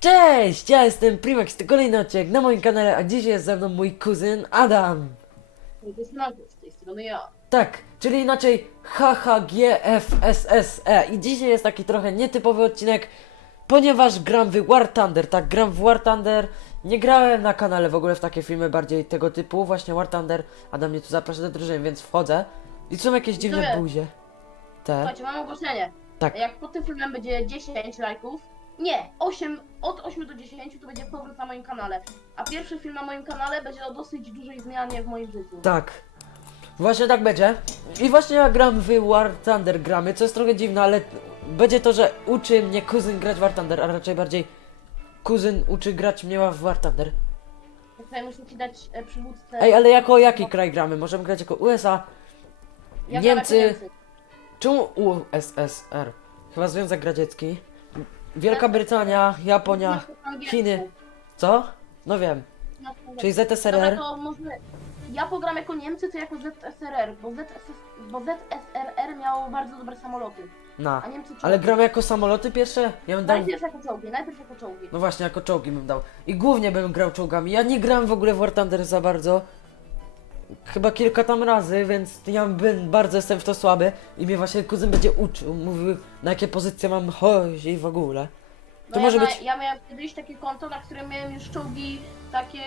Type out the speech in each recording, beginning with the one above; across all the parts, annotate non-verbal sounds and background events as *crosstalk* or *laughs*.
Cześć, ja jestem Primax, to kolejny odcinek na moim kanale, a dzisiaj jest ze mną mój kuzyn Adam. To jest Markus, z tej strony ja. Tak, czyli inaczej HHGFSSE i dzisiaj jest taki trochę nietypowy odcinek, ponieważ gram w War Thunder, tak, gram w War Thunder, nie grałem na kanale w ogóle w takie filmy bardziej tego typu, właśnie War Thunder, Adam mnie tu zaprasza do drużyny, więc wchodzę i są jakieś dziwne buzie. Te, Słuchajcie, mam ogłoszenie. tak, Jak pod tym filmem będzie 10 lajków, nie, 8, od 8 do 10 to będzie powrót na moim kanale. A pierwszy film na moim kanale będzie o dosyć dużej zmianie w moim życiu. Tak. Właśnie tak będzie. I właśnie ja gram w War Thunder gramy, co jest trochę dziwne, ale będzie to, że uczy mnie kuzyn grać w War Thunder, a raczej bardziej kuzyn uczy grać mnie w War Thunder. Tutaj muszę ci dać e, przywódcę. Ej, ale jako jaki kraj gramy? Możemy grać jako USA, Ja jako Niemcy. czemu USSR? Chyba Związek Radziecki. Wielka Brytania, Japonia. Chiny. Co? No wiem. Czyli Dobra, ZSRR? to może ja pogram jako Niemcy, to jako ZSRR, bo, ZSS, bo ZSRR miał bardzo dobre samoloty, Na. a Niemcy czołgi. Ale gramy jako samoloty pierwsze? Ja bym dał... Najpierw jako czołgi, najpierw jako czołgi. No właśnie, jako czołgi bym dał. I głównie bym grał czołgami. Ja nie grałem w ogóle w War Thunder za bardzo. Chyba kilka tam razy, więc ja bym bardzo jestem w to słaby. I mnie właśnie kuzyn będzie uczył, mówił na jakie pozycje mam chodzić i w ogóle. No To ja, może ma, być- ja miałem kiedyś takie konto, na którym miałem już czołgi takie,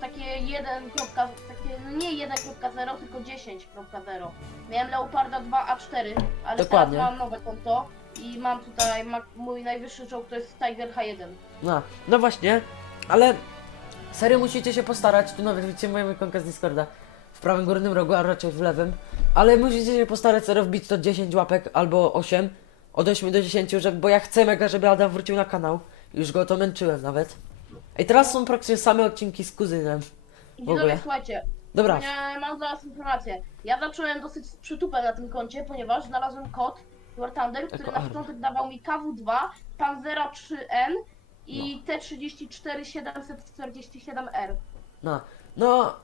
takie 1. kropka- Takie, no nie 1.0, tylko 10.0. Miałem Leoparda 2A4, ale Dokładnie. teraz mam nowe konto i mam tutaj, ma, mój najwyższy czołg to jest Tiger H1. No, no właśnie, ale serio musicie się postarać. Tu nawet widzicie moją ikonkę z Discorda. W prawym górnym rogu, a raczej w lewym. Ale musicie się postarać serio wbić to 10 łapek albo 8. Od 8 do 10, żeby, bo ja chcę mega, żeby Adam wrócił na kanał. Już go to męczyłem nawet. Ej, teraz są praktycznie same odcinki z kuzynem. W ogóle. widzowie, słuchajcie, Dobra, ja mam dla was informację. Ja zacząłem dosyć z przytupem na tym koncie, ponieważ znalazłem kod War Thunder, który Jako na początek dawał mi KW2, Panzera 3N i T34 747R. no. No,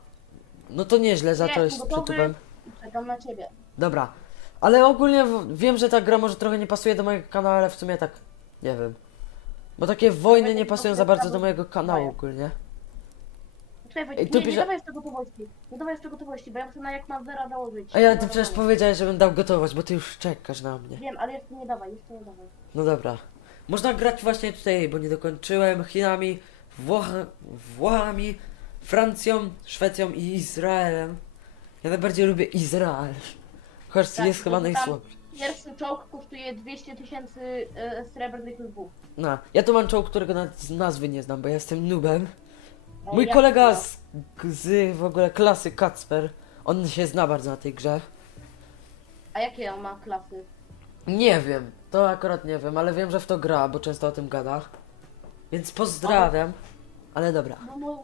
no to nieźle zacząłeś z gotowy. przytupem. Czekam na ciebie. Dobra. Ale ogólnie w- wiem, że ta gra może trochę nie pasuje do mojego kanału, ale w sumie tak, nie wiem. Bo takie wojny nie pasują za bardzo do mojego kanału ogólnie. Czekaj, Ej, tu nie, nie pisze- dawaj jeszcze gotowości. Nie dawaj jeszcze gotowości, bo ja chcę na jak Panzera założyć. A ja ty przecież powiedziałeś, żebym dał gotować, bo ty już czekasz na mnie. Wiem, ale jeszcze nie dawaj, jeszcze nie dawaj. No dobra. Można grać właśnie tutaj, bo nie dokończyłem Chinami, Włoch Włochami, Francją, Szwecją i Izraelem. Ja najbardziej lubię Izrael. Chociaż Tak, jest chyba tam- najsłabszy. Pierwszy czołg kosztuje 200 tysięcy e, srebrnych lwów. No, ja tu mam czołg, którego z nazwy nie znam, bo ja jestem nubem. E, Mój jak kolega to? z, z w ogóle klasy Kacper, on się zna bardzo na tej grze. A jakie on ma klasy? Nie wiem, to akurat nie wiem, ale wiem, że w to gra, bo często o tym gada. Więc pozdrawiam. Ale dobra. No, no,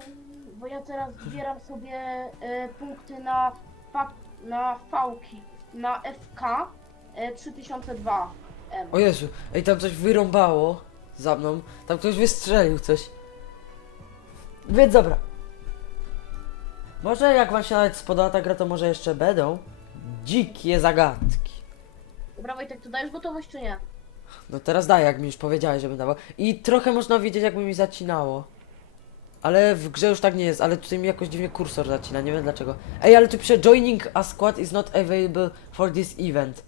bo ja teraz zbieram sobie e, punkty na, fa, na fałki, na FK e, 3002 M. O Jezu, ej tam coś wyrąbało za mną. Tam ktoś wystrzelił coś. Więc dobra. Może jak wam się nawet spodobała ta gra, to może jeszcze będą dzikie zagadki. Dobra Wojtek, to dajesz gotowość czy nie? No teraz daję, jak mi już powiedziałeś, żebym dawał. I trochę można widzieć, jakby mi zacinało. Ale w grze już tak nie jest, ale tutaj mi jakoś dziwnie kursor zacina, nie wiem dlaczego. Ej, ale tu pisze joining a squad is not available for this event.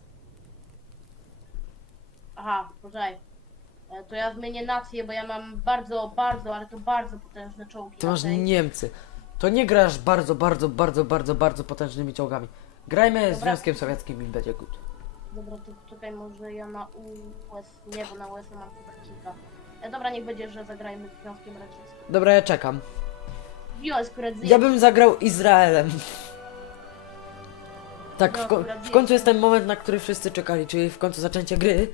Aha, poczekaj. E, to ja zmienię nację, bo ja mam bardzo, bardzo, ale to bardzo potężne czołgi. Ty na masz tej. Niemcy. To nie grasz bardzo, bardzo, bardzo, bardzo, bardzo potężnymi czołgami. Grajmy z Dobra. Związkiem Sowieckim i będzie good. Dobra, to czekaj, może ja na US, nie, bo na US mam chyba kilka. E, dobra, niech będzie, że zagrajmy z Związkiem Radzieckim. Dobra, ja czekam. US, które Ja bym zagrał Izraelem. Tak, No, w, ko- dobra, w końcu jest ten moment, na który wszyscy czekali, czyli w końcu zaczęcie gry.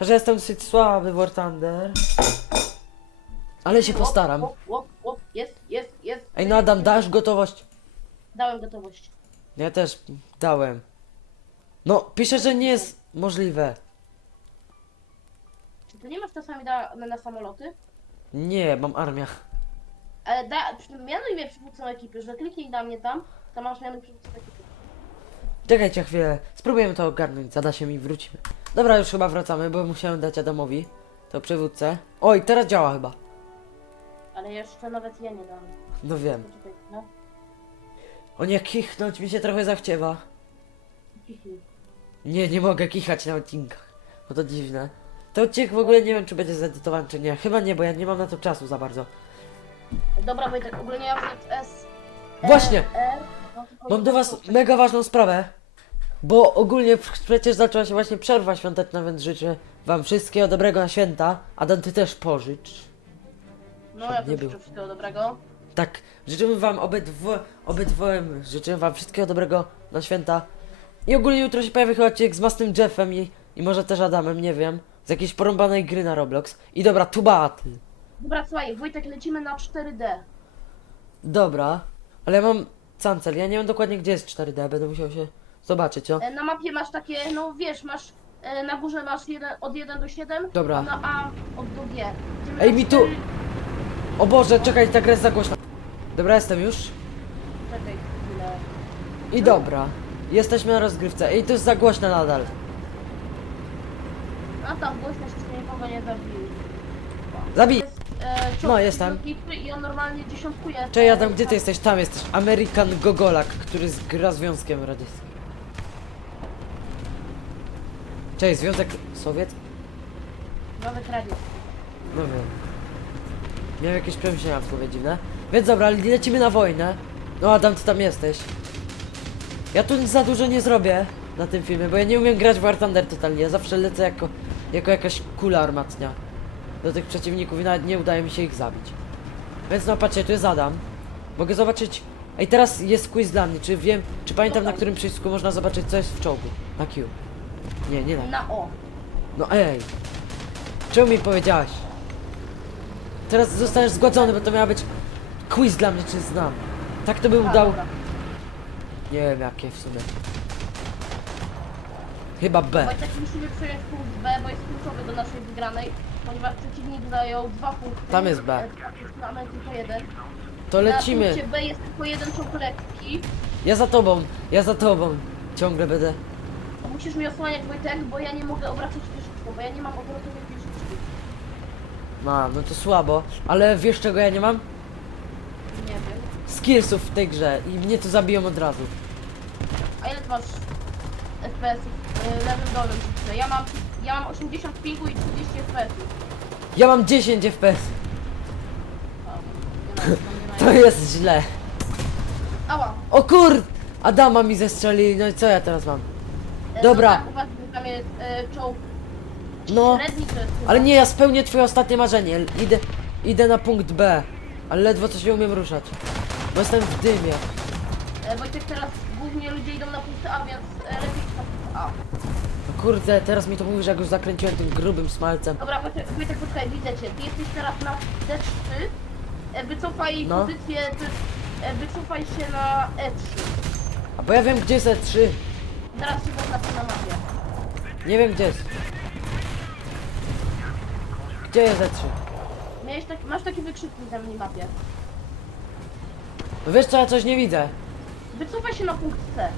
Ja jestem dosyć słaby w War Thunder. Ale się postaram. Łop, łop, łop, jest, jest, jest. Ej, no Adam, dasz gotowość? Dałem gotowość. Ja też dałem. No, pisze, że nie jest możliwe. Ty nie masz czasami da, na, na samoloty? Nie, mam armię. Ale da, przy- mianuj mnie przywódcą ekipy, że kliknij na mnie tam, to masz mianuj przywódcą ekipy. Czekajcie chwilę, spróbujemy to ogarnąć, zada się mi wrócimy. Dobra, już chyba wracamy, bo musiałem dać Adamowi. To przywódcę. Oj, teraz działa chyba. Ale jeszcze nawet ja nie dam. No wiem. Poczekaj, no. O nie, kichnąć mi się trochę zachciewa. Kichnij. Nie, nie mogę kichać na odcinkach. Bo to dziwne. To odcinek w ogóle nie wiem, czy będzie zedytowany, czy nie. Chyba nie, bo ja nie mam na to czasu za bardzo. Dobra, Wojtek, ogólnie ja ZS... Właśnie! R, no, tylko Mam do was mega ważną sprawę. Bo ogólnie przecież zaczęła się właśnie przerwa świąteczna, więc życzę wam wszystkiego dobrego na święta. Adam, ty też pożycz. No ja nie też było. życzę wszystkiego dobrego. Tak, życzymy wam obydwu, obydwojem, życzymy wam wszystkiego dobrego na święta. I ogólnie jutro się pojawi chyba odcinek z Mastym Jeffem i, i może też Adamem, nie wiem. Z jakiejś porąbanej gry na Roblox. I dobra, tu battle. Dobra, słuchaj, Wojtek, lecimy na 4D. Dobra, ale ja mam cancel, ja nie wiem dokładnie gdzie jest 4D, będę musiał się zobaczyć, o. E, Na mapie masz takie, no wiesz, masz e, na górze masz jeden, od 1 do 7, Dobra. a na A od do G. Idziemy Ej, na mi tu- cztery- O Boże, czekaj, ta gra jest za głośna. Dobra, jestem już. Czekaj chwilę. I dobra. Jesteśmy na rozgrywce. Ej, to jest za głośno nadal. A tam głośność jeszcze nikogo nie zabił. Zabij! Jest, e, No, jestem. lotniczy I on normalnie dziesiątkuje. Cześć Adam, gdzie ty jesteś? Tam jesteś. American Gogolak, który z- gra Związkiem Radzieckim. Cześć, Związek Sowiecki? Nawet radio. No wiem. Miałem jakieś przemyślenia w głowie dziwne. Więc dobra, lecimy na wojnę. No Adam, ty tam jesteś. Ja tu za dużo nie zrobię na tym filmie, bo ja nie umiem grać w War Thunder totalnie. Ja zawsze lecę jako, jako jakaś kula armatnia. Do tych przeciwników i nawet nie udaje mi się ich zabić. Więc no patrzcie, tu jest Adam. Mogę zobaczyć... Ej, teraz jest quiz dla mnie. Czy wiem, czy pamiętam na którym przycisku można zobaczyć co jest w czołgu? Na Q. Nie, nie na Na O. no ej! Czemu mi powiedziałaś? Teraz zostaniesz zgładzony, bo to miała być quiz dla mnie, czy znam. Tak to bym A, dał. dobra. Nie wiem jakie w sumie. Chyba B. Wojtek musimy przejąć punkt B, bo jest kluczowy do naszej wygranej, ponieważ przeciwnik zajął dwa punkty. Tam jest B. A Mamy tylko jeden. To Na lecimy. punkcie B jest tylko jeden czołg lekki. Ja za tobą, ja za tobą. Ciągle będę. Musisz mi osłaniać Wojtek, bo ja nie mogę obracać wieżyczką, bo ja nie mam obrotowej wieżyczki. Ma, no to słabo. Ale wiesz czego ja nie mam? Nie wiem. Skillsów w tej grze i mnie tu zabiją od razu. A ile ty masz FPS-ów lewym dolnym piszę? Ja mam, ja mam 80 pingu i 30 FPS-ów. Ja mam 10 FPS. Nie *laughs* nie To jest źle. Ała. O kur... Adama mi zestrzelili, no i co ja teraz mam? E, Dobra. No tak, uważaj, że tam jest e, czołg No. średni, to jest chyba. Ale nie, ja spełnię twoje ostatnie marzenie. Idę, idę na punkt B. Ale ledwo co się umiem ruszać. Bo jestem w dymie. E, Wojtek, teraz głównie ludzie idą na punkty A, więc e, lepiej No kurde, teraz mi to mówisz, jak już zakręciłem tym grubym smalcem. Dobra, Wojtek, Wojtek poczekaj, widzę cię. Ty jesteś teraz na D3. E, wycofaj No. pozycję, ty, e, wycofaj się na E3. A bo ja wiem, gdzie jest E3. Teraz się zaznaczę na mapie. Nie wiem, gdzie jest. Gdzie jest E3? Miałeś tak, masz taki wykrzyknik na minimapie. No wiesz co, ja coś nie widzę. Wycofaj się na punkt C.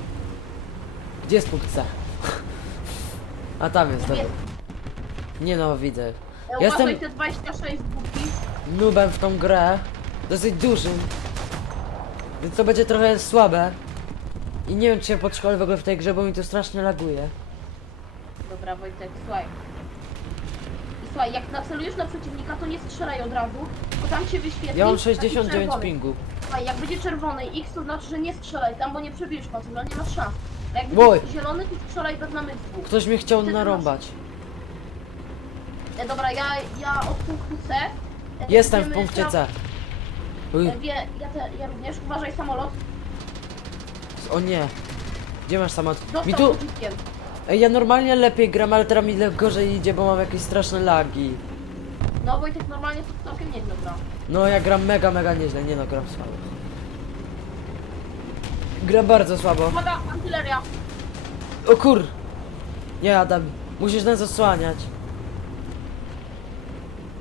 Gdzie jest punkt C? A tam jest, dobra. Nie no, widzę. E, Ja uważaj jestem te 26 buki. nubem w tą grę. Dosyć dużym. Więc to będzie trochę słabe. I nie wiem, czy się podszkolę w ogóle w tej grze, bo mi to strasznie laguje. Dobra, Wojtek, słuchaj. I słuchaj, jak nacelujesz na przeciwnika, to nie strzelaj od razu, bo tam cię wyświetli. Ja mam taki 69 czerwony. pingu. Słuchaj, jak będzie czerwony X, to znaczy, że nie strzelaj tam, bo nie przebijesz pancerza, nie masz szans. Jak będzie zielony, to strzelaj bez namysłu. Ktoś mnie chciał Wtedy narąbać. E, dobra, ja, ja od punktu C. e, Jestem w idziemy punkcie pra- C. Uj, E, wie, ja, te, ja również, uważaj samolot. o nie. Gdzie masz samolot? Dostał Mi tu... pociskiem. Ej, ja normalnie lepiej gram, ale teraz mi le- gorzej idzie, bo mam jakieś straszne lagi. No Wojtek normalnie to całkiem nieźle gra. No, ja gram mega, mega nieźle. Nie no, gram słabo. Gram bardzo słabo. Uwaga, artyleria. O kur... Nie, Adam. Musisz nas osłaniać.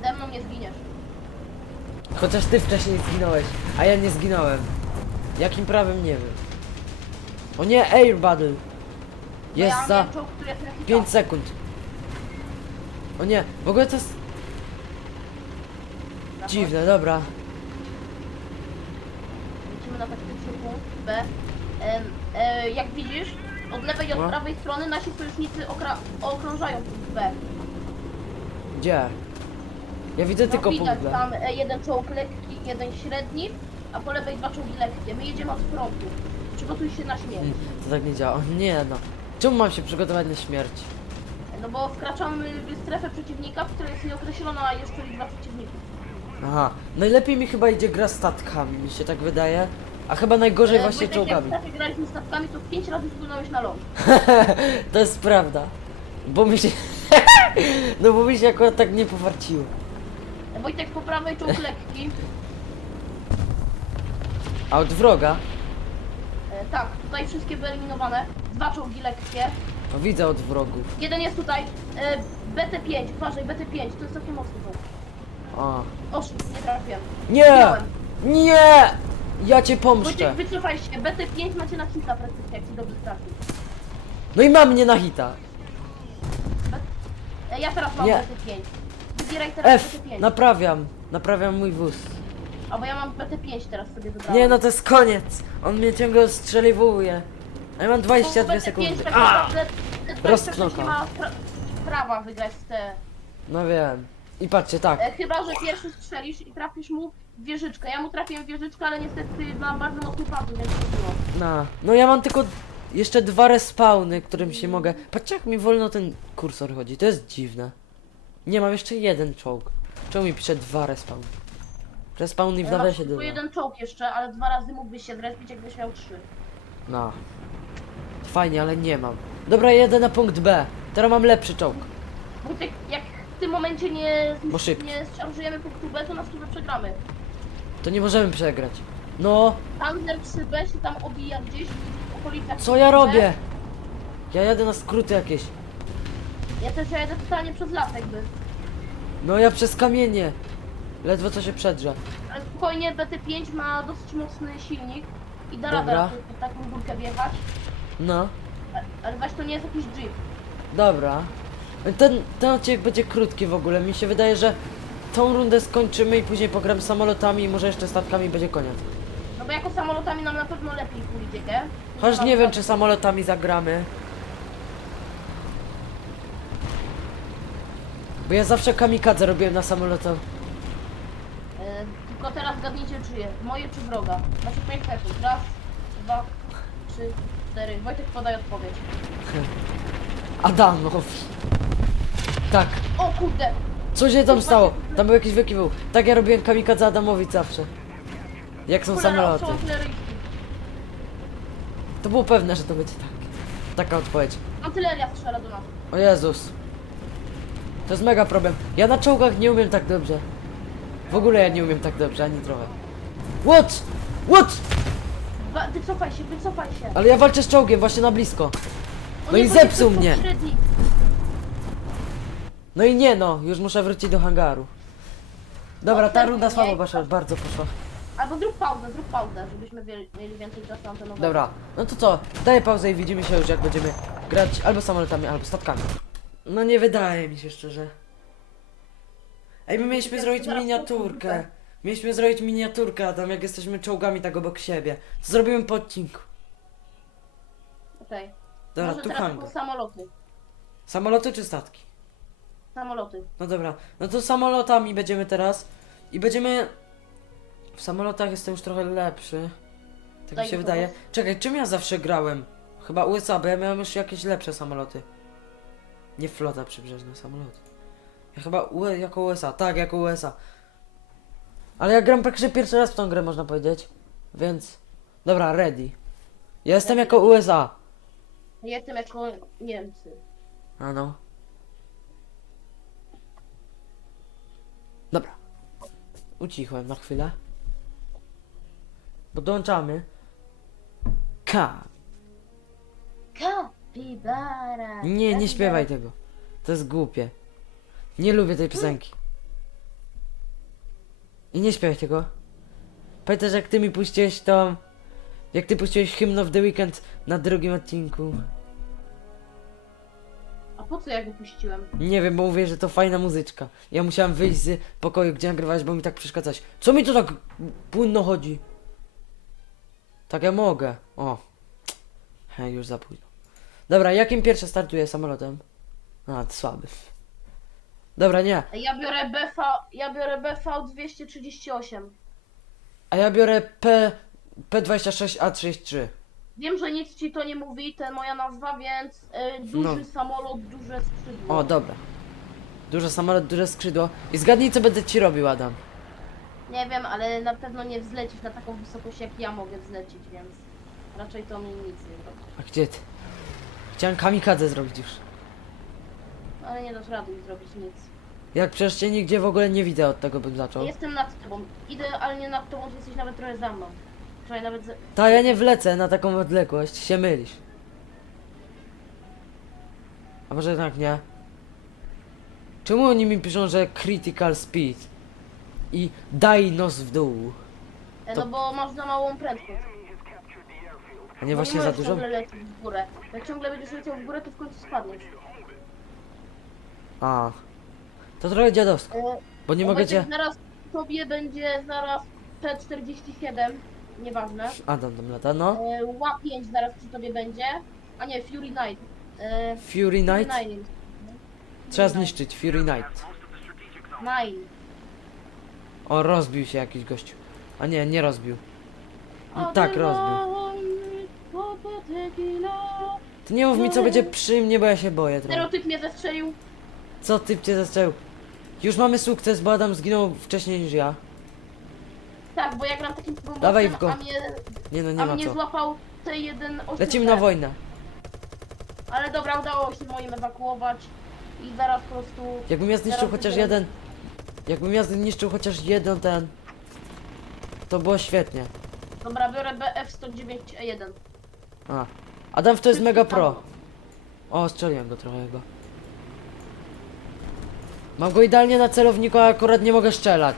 Ze mną nie zginiesz. Chociaż ty wcześniej zginąłeś, a ja nie zginąłem. Jakim prawem, nie wiem. O nie, Air Battle. Bo ja Jest za miałem czołg, który jest na 5 sekund. O nie, w ogóle to jest... Dziwne, dobra. Lecimy na taktyczny punkt B. E, jak widzisz, od lewej i od No. prawej strony nasi sojusznicy okra- okrążają B. Gdzie? Ja widzę No, tylko widać punkt B. tam e, jeden czołg lekki, jeden średni, a po lewej dwa czołgi lekkie. My jedziemy od frontu. Przygotuj się na śmierć. Mm, To tak nie działa. *laughs* Nie no. Czemu mam się przygotować na śmierć? No bo wkraczamy w strefę przeciwnika, w której jest nieokreślona jeszcze liczba przeciwników. Aha. Najlepiej mi chyba idzie gra statkami, mi się tak wydaje. A chyba najgorzej E, właśnie Wojtek, czołgami. Jak w graliśmy statkami, to pięć razy wpłynąłeś na ląd. *laughs* to jest prawda. Bo mi się... *laughs* no bo mi się akurat tak nie powarciło. E, Wojtek po prawej czołg *laughs* lekki. A od wroga? E, tak, tutaj wszystkie wyeliminowane. Dwa czołgi lekkie. No widzę od wrogów. Jeden jest tutaj. E, BT5, uważaj, BT5, to jest całkiem mocny czołg. A. Oszli, nie trafiłem. Nie! Nie! Ja cię pomszczę. Wycofaj się. BT5 macie na hita praktycznie, jak ci dobrze trafi. No i mam mnie na hita. E, ja teraz mam Nie. BT5. Wybieraj teraz F! BT5. Naprawiam. Naprawiam mój wóz. Albo ja mam BT5 teraz sobie wybrałem. Nie no, to jest koniec. On mnie ciągle ostrzeliwuje. A ja mam Bo 22 BT5 sekundy. tak A! naprawdę- BT5 Rozknokał. nie ma pra prawa wygrać w te No wiem. I patrzcie, tak. E, chyba, że pierwszy strzelisz i trafisz mu wieżyczkę. Ja mu trafiłem w wieżyczkę, ale niestety mam bardzo mocny padł, więc nie było. No. No ja mam tylko jeszcze dwa respawny, którym się mogę... Patrzcie jak mi wolno ten kursor chodzi. To jest dziwne. Nie, mam jeszcze jeden czołg. Czemu mi pisze dwa respawny? Respawn i w masz nawiasie tylko doda. jeden czołg jeszcze, ale dwa razy mógłbyś się zrespić, jakbyś miał trzy. No. Fajnie, ale nie mam. Dobra, jedę na punkt B. Teraz mam lepszy czołg. Wojtek, jak w tym momencie nie, Bo szybki. nie szarżujemy punktu B, to na stówę przegramy. To nie możemy przegrać. No, Panzer 3B się tam obija gdzieś w okolicach. co ja B. robię? Ja jadę na skróty jakieś. Ja też jadę totalnie przez las jakby. No ja przez kamienie. Ledwo co się przedrze. Ale spokojnie, BT5 ma dosyć mocny silnik i da Dobra. radę taką górkę wjechać. No, A- Ale właśnie to nie jest jakiś jeep. dobra. Ten, ten odcinek będzie krótki w ogóle. Mi się wydaje, że tą rundę skończymy i później pogram samolotami i może jeszcze statkami będzie koniec. No bo jako samolotami nam na pewno lepiej pójdzie, nie? Chociaż nie wiem, czy samolotami zagramy. Bo ja zawsze kamikadze robiłem na samolotach. E, tylko teraz zgadnijcie czyje. Moje czy wroga. Znaczy 5 sekund. Raz, dwa, trzy, cztery. Wojtek podaj odpowiedź. Adamowi. Tak. O kurde! Co się tam stało? Tam był jakiś wybuch. Tak ja robiłem kamikadze Adamowi zawsze. Jak są Cholera, samoloty. To było pewne, że to będzie tak. Taka odpowiedź. Artyleria strzela do nas. O Jezus. To jest mega problem. Ja na czołgach nie umiem tak dobrze. W ogóle ja nie umiem tak dobrze, ani trochę. What? What? Wa- Wycofaj się, wycofaj się. Ale ja walczę z czołgiem właśnie na blisko. O No nie, i zepsuł to jest mnie. średni. No i nie no, już muszę wrócić do hangaru. Dobra, ta runda słabo poszła, bardzo poszła. Albo zrób pauzę, zrób pauzę, żebyśmy wie- mieli więcej czasu antenowego. Dobra, no to co? Daję pauzę i widzimy się już jak będziemy grać albo samolotami, albo statkami. No nie wydaje mi się szczerze. Ej, my mieliśmy zrobić miniaturkę. Mieliśmy zrobić miniaturkę, a tam jak jesteśmy czołgami tak obok siebie. To zrobimy po odcinku. Okej. Dobra, Może tu teraz hangar. samoloty. Samoloty czy statki? Samoloty. No dobra, no to samolotami będziemy teraz. I będziemy... W samolotach jestem już trochę lepszy. Tak Daj mi się mi wydaje. Czekaj, czym ja zawsze grałem? Chyba USA, bo ja miałem już jakieś lepsze samoloty. Nie flota przybrzeżna, samoloty. Ja chyba UE, jako USA, tak, jako USA. Ale ja gram praktycznie pierwszy raz w tą grę, można powiedzieć. Więc... Dobra, ready. Ja jestem jako USA. Jestem jako Niemcy. A no. Dobra. Ucichłem na chwilę. Podłączamy. K. Kapibara. Nie, nie śpiewaj tego. To jest głupie. Nie lubię tej piosenki. I nie śpiewaj tego. Pamiętasz jak ty mi puściłeś to... Jak ty puściłeś Hymn of the Weekend na drugim odcinku. Po co ja go puściłem? Nie wiem, bo mówię, że to fajna muzyczka. Ja musiałem wyjść z pokoju, gdzie nagrywałeś, bo mi tak przeszkadzać. Co mi to tak płynno chodzi? Tak ja mogę. O. Hej, już za późno. Dobra, jakim pierwsze startuję samolotem? A, słaby. Dobra, nie. Ja biorę BV, ja biorę BV 238. A ja biorę P... P26A33. Wiem, że nic ci to nie mówi, to moja nazwa, więc y, duży No. samolot, duże skrzydło. O, dobra. Duże samolot, duże skrzydło. I zgadnij, co będę ci robił, Adam. Nie wiem, ale na pewno nie wzlecisz na taką wysokość, jak ja mogę wzlecieć, więc raczej to mi nic nie zrobi. A gdzie ty? Chciałem kamikadze zrobić już. Ale nie dasz rady mi zrobić nic. Jak przecież cię nigdzie w ogóle nie widzę, od tego bym zaczął. Jestem nad tobą. Idealnie nad tobą, jesteś nawet trochę za mną. Wczoraj nawet ze... Ta, ja nie wlecę na taką odległość, się mylisz. A może jednak nie? Czemu oni mi piszą, że critical speed? I daj nos w dół. E, To- No bo masz za małą prędkość. A nie właśnie za możesz dużo? ciągle lecieć w górę. Jak ciągle będziesz leciał w górę, to w końcu spadniesz. A. To trochę dziadowsko, E, bo nie bo mogę będzie cię... Zaraz tobie będzie zaraz T47, nieważne. Adam tam lata, no. E, Ła5 zaraz przy tobie będzie. A nie, Fury Knight. E, Fury Knight? Fury Knight. Trzeba zniszczyć Fury Knight. Nine. O, rozbił się jakiś gościu. A nie, nie rozbił. I tak rozbił. Ty nie mów mi, co będzie przy mnie, bo ja się boję trochę. Stereotyp mnie zestrzelił. Co typ cię zastrzelił? Już mamy sukces, bo Adam zginął wcześniej niż ja. Tak, bo ja gram takim bombowcem, Dawaj w go. a mnie, Nie no, nie a ma mnie co. złapał T1 Lecimy na wojnę. Ale dobra, udało się moim ewakuować. I zaraz po prostu... Jakbym ja zniszczył chociaż jeden... Jakbym ja zniszczył chociaż jeden ten... To było świetnie. Dobra, biorę BF-109E1. A. Adam to jest mega pro. O, strzeliłem go trochę chyba. Mam go idealnie na celowniku, a akurat nie mogę strzelać.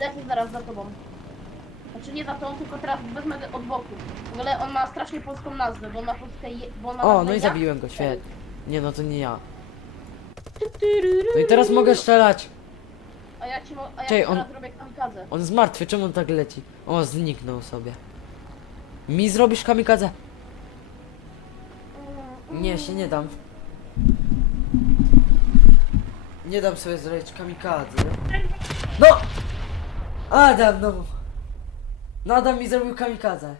Lecę zaraz za tobą. Znaczy nie za tobą, tylko teraz wezmę od boku. W ogóle on ma strasznie polską nazwę, bo on ma polskę je... bo on ma O, nazwę no i jak- zabiłem go, świetnie. Nie no, to nie ja. No i teraz mogę strzelać. A ja ci, mo- a ja Czekaj, ci on- teraz robię kamikadze. On jest martwy, czemu on tak leci? O, zniknął sobie. Mi zrobisz kamikadze? Nie, się nie dam. Nie dam sobie zrobić kamikadze. No! Adam, no! No Adam mi zrobił kamikadze.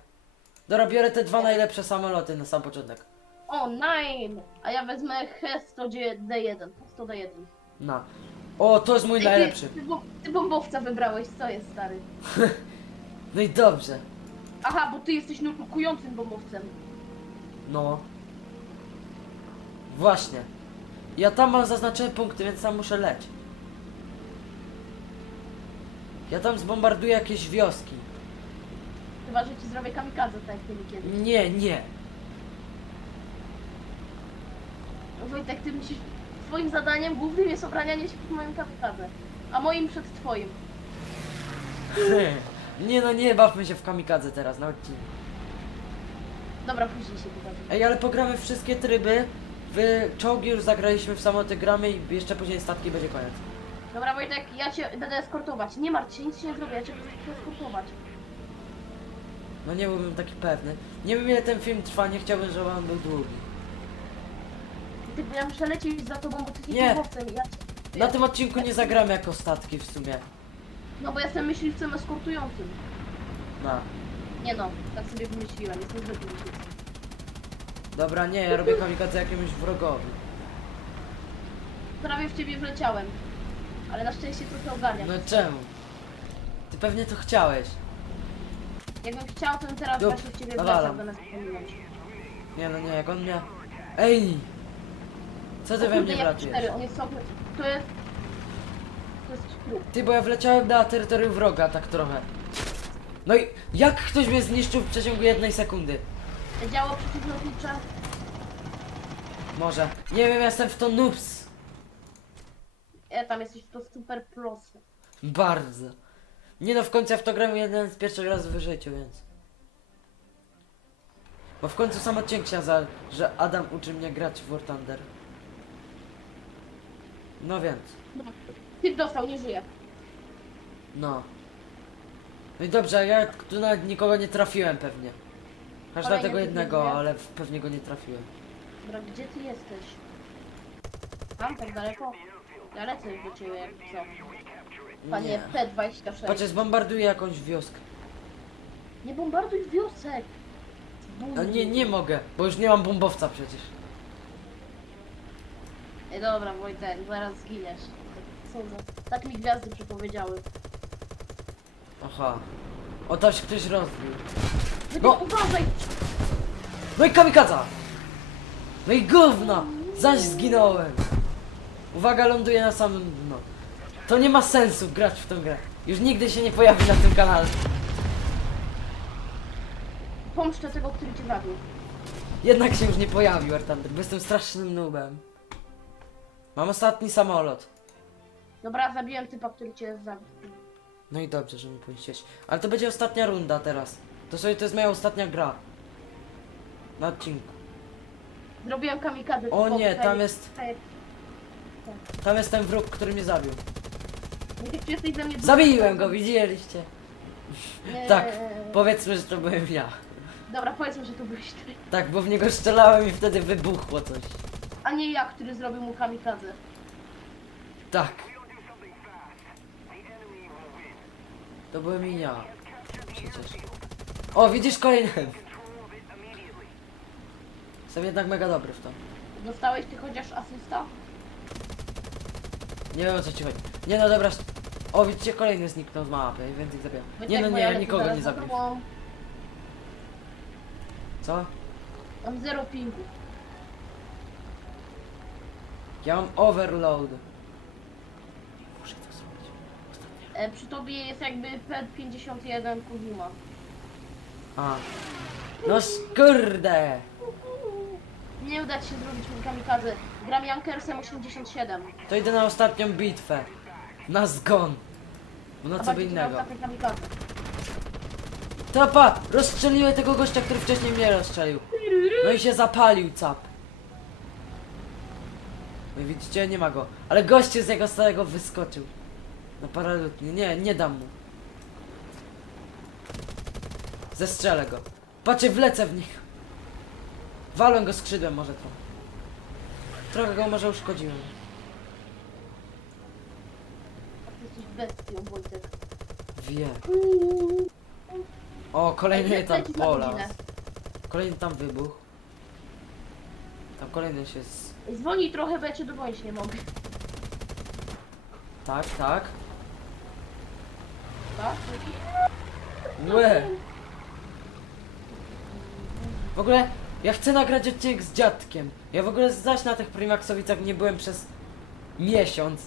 Dobra, biorę te dwa najlepsze samoloty na sam początek. O, nine! A ja wezmę H100D1. 100D1. Na. O, to jest mój Ej, najlepszy. Ty, ty, bo- ty bombowca wybrałeś, co jest stary? *laughs* No i dobrze. Aha, bo ty jesteś nurkującym bombowcem. No. Właśnie. Ja tam mam zaznaczone punkty, więc tam muszę leć. Ja tam zbombarduję jakieś wioski. Chyba, że ci zrobię kamikadze, tak jak ty mi kiedyś. Nie, nie. Wojtek, ty musisz... Twoim zadaniem głównym jest obranianie się przed moim kamikadze. A moim przed twoim. *laughs* nie no, nie bawmy się w kamikadze teraz na odcinku. Dobra, później się wydarzy. Ej, ale pogramy wszystkie tryby. W czołgi już zagraliśmy, w samoloty gramy i jeszcze później statki będzie koniec. Dobra, Wojtek, ja cię będę eskortować. Nie martw się, nic się nie zrobię, ja cię będę eskortować. No nie byłbym taki pewny. Nie wiem ile ten film trwa, nie chciałbym, żeby on był długi. Ty, ja muszę lecieć za tobą, bo ty jesteś Nie. bombowcem. i Ja. Na tym odcinku nie zagramy jako statki w sumie. No bo jestem myśliwcem eskortującym. Na. Nie no, tak sobie wymyśliłem, jestem zwykłym myśliwcem. Dobra, nie, ja robię kamikadze jakiemuś wrogowi. Prawie w ciebie wleciałem. Ale na szczęście trochę ogarniam. No czemu? Ty pewnie to chciałeś. Jakbym chciał, to bym teraz Dup, właśnie w ciebie nawalam. wleciał, zamiast pominąć. Nie no nie, jak on mnie... Ej! Co ty O we mnie wlatujesz? on jest sobie... To jest... To jest kruk. Ty, bo ja wleciałem na terytorium wroga, tak trochę. No i jak ktoś mnie zniszczył w przeciągu jednej sekundy? Działo przeciwlotnicze. Może. Nie wiem, jestem w to noobs. E, tam jesteś to super prosty. Bardzo. Nie no, w końcu ja w to gram jeden z pierwszych razy w życiu, więc... Bo w końcu sam odcinek się za, że Adam uczy mnie grać w War Thunder. No więc, Typ dostał, nie żyje. no. No i dobrze, ja tu nawet nikogo nie trafiłem pewnie. Aż Kolejny tego jednego, żyje. ale pewnie go nie trafiłem. Dobra, gdzie ty jesteś? Tam, tak daleko? Ja lecę do ciebie, jak co. Panie Nie. P26. Chociaż zbombarduję jakąś wioskę. Nie bombarduj wiosek! A nie, nie mogę, bo już nie mam bombowca przecież. Ej, dobra, Wojtek, zaraz zginiesz. Co za... Tak mi gwiazdy przepowiedziały. Aha. O, tam się ktoś rozbił. Wojtek, No. uważaj! No i kamikadza! No i gówno! Zaś zginąłem! Uwaga, ląduję na samym dno. To nie ma sensu grać w tę grę. Już nigdy się nie pojawi na tym kanale. Pomszczę tego, który cię zabił. Jednak się już nie pojawił, Artander, bo jestem strasznym nubem. Mam ostatni samolot. Dobra, zabiłem typa, który cię zabił. No i dobrze, że mi powiedziałeś. Ale to będzie ostatnia runda teraz. To sobie to jest moja ostatnia gra. Na odcinku. Zrobiłem kamikadze. O nie, tam jest, tak tam jest ten wróg, który mnie zabił. Czy jesteś ze mnie? Zabiłem go, widzieliście? Nie. Tak, powiedzmy, że to byłem ja. Dobra, powiedzmy, że to byłeś ty. Tak, bo w niego strzelałem i wtedy wybuchło coś. A nie ja, który zrobił mu kamikadze. Tak. To byłem i ja. Przecież. O, widzisz kolejny. Jestem jednak mega dobry w to. Dostałeś ty chociaż asysta? Nie wiem o co ci chodzi. Nie no dobra. O, widzicie, kolejny zniknął z mapy, więcej zabijam. Wojtek, Nie no nie, ja ja lecę nikogo nie za zabiję. Co? Mam zero pingu. Ja mam overload. Muszę to zrobić. Ostatnia. E, przy tobie jest jakby P51 Kuzuma. A. No skurde! Nie uda ci się zrobić mu kamikadze. Gram Jankersem 87. To idę na ostatnią bitwę. Na zgon. Bo na co by innego. Tapa! Rozstrzeliły tego gościa, który wcześniej mnie rozstrzelił. No i się zapalił cap. No i widzicie, nie ma go. Ale goście z jego stałego wyskoczył. Na paralutnie. Nie, nie dam mu. Zestrzelę go. Patrzcie, wlecę w nich. Walę go skrzydłem może trochę. Trochę go może uszkodziłem. Ty jesteś bestią, Wojtek. Wie. O, kolejny Ej, tam lecisz na pola. godzinę. Kolejny tam wybuch. Tam kolejny się z... Ej, Zwolnij trochę, bo ja cię dogonić nie mogę. Tak, tak. Tak? Łe. W ogóle, ja chcę nagrać odcinek z dziadkiem. Ja w ogóle zaś na tych Primaxowicach nie byłem przez miesiąc.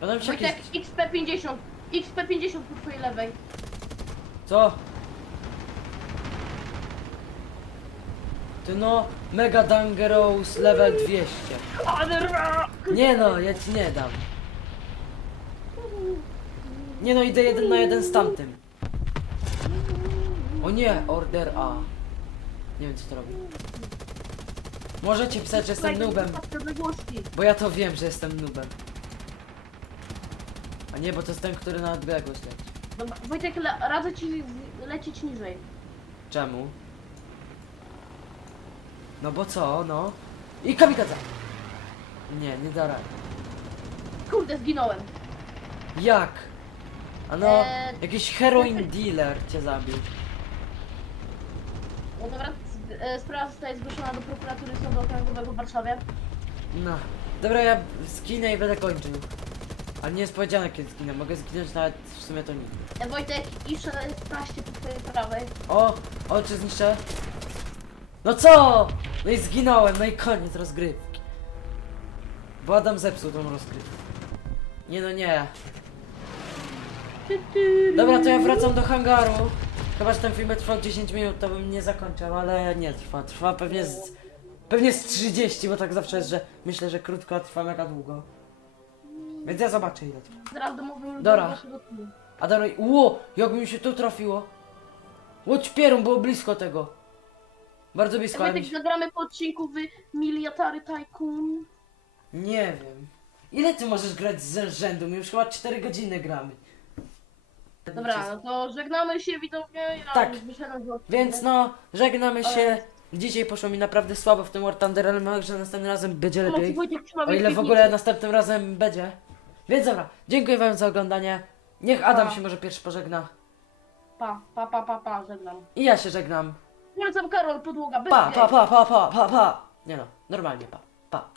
Się Wojtek, jakieś... XP50. XP50 po twojej lewej. Co? Ty no, Mega Dangerous level 200. Nie no, ja ci nie dam. Nie no, idę jeden na jeden z tamtym. O nie, Order A. Nie wiem co to robi. Możecie pisać, że jestem Odległości. bo ja to wiem, że jestem nubem. Nie, bo to jest ten, który na odległość leci. Dobra, Wojtek, le radzę ci z- lecieć niżej. Czemu? No bo co, no? I kamikadza! Nie, nie da rady. Kurde, zginąłem. Jak? A no, Eee, jakiś heroin *laughs* dealer cię zabił. No dobra, z- e, sprawa zostaje zgłoszona do prokuratury sądu okręgowego w Warszawie. No. Dobra, ja zginę i będę kończył. Ale nie jest powiedziane kiedy zginę, mogę zginąć nawet w sumie to nigdy. E, Wojtek, i 16 po twojej prawej. O, oczy zniszczę. No co? No i zginąłem, no i koniec rozgrywki. Bo Adam zepsuł tą rozgrywkę. Nie no nie. Dobra, to ja wracam do hangaru. Chyba, że ten film trwał 10 minut, to bym nie zakończył, ale nie trwa. Trwa pewnie z, pewnie z 30, bo tak zawsze jest, że myślę, że krótko, a trwa mega długo. Więc ja zobaczę ile trwa. Zaraz Dobra. do waszego teamu. A dalej, ło, jakby mi się tu trafiło. Łódź pierun, było blisko tego. Bardzo blisko, ale mi Wojtek, się... zagramy po odcinku w Miliatary Tycoon. Nie wiem. Ile ty możesz grać z rzędu? My już chyba 4 godziny gramy. Dobra, no to żegnamy się widzowie. Ja Tak. już wyszedłem z odcinka. Więc no, żegnamy się. Dzisiaj poszło mi naprawdę słabo w tym War Thunder, ale może że następnym razem będzie Pomocy lepiej. O ile w ogóle następnym razem będzie. Więc dobra, dziękuję wam za oglądanie. Niech Adam Pa. się może pierwszy pożegna. Pa, pa, pa, pa, pa, żegnam. I ja się żegnam. Polecam Karol, podłoga, bez Pa, pa, pa, pa, pa, pa, pa. Nie no, normalnie pa, pa.